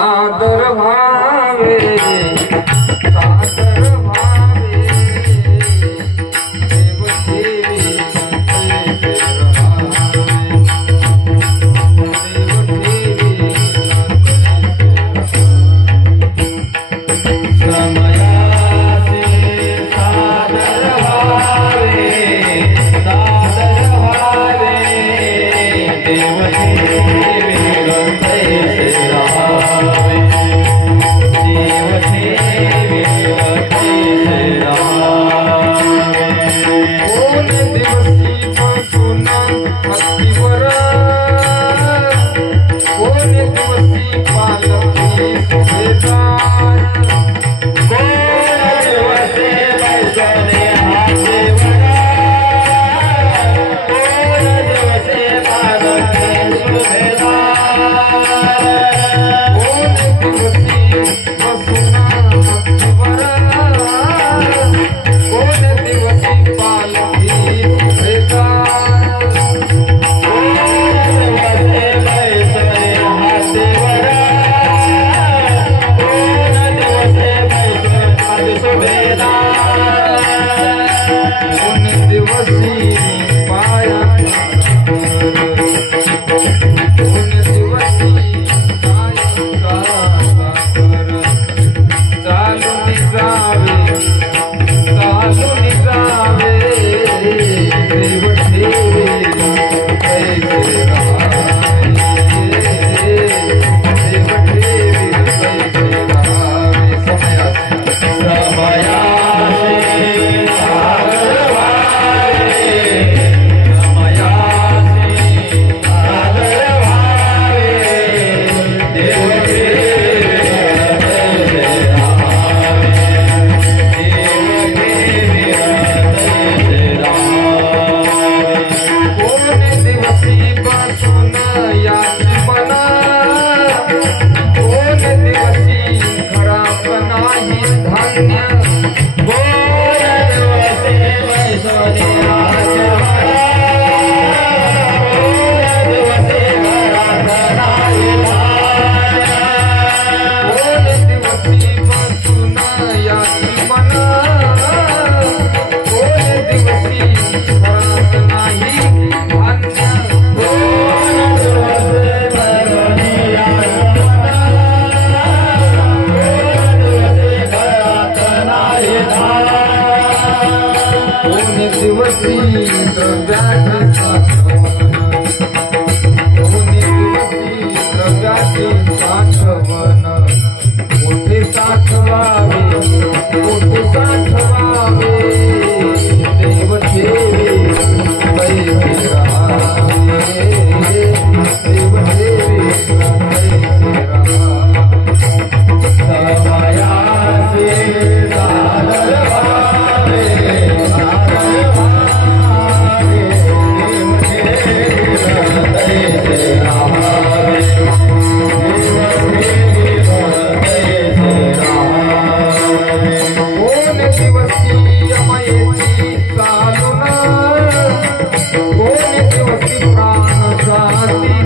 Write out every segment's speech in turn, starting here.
আদর ভাই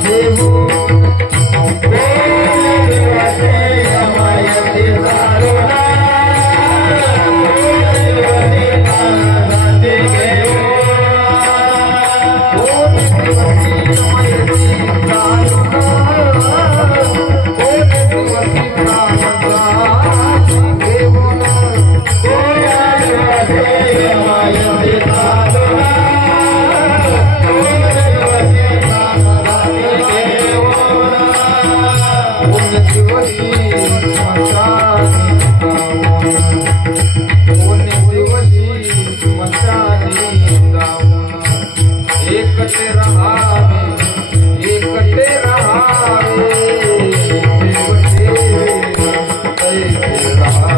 Yeah. tierra.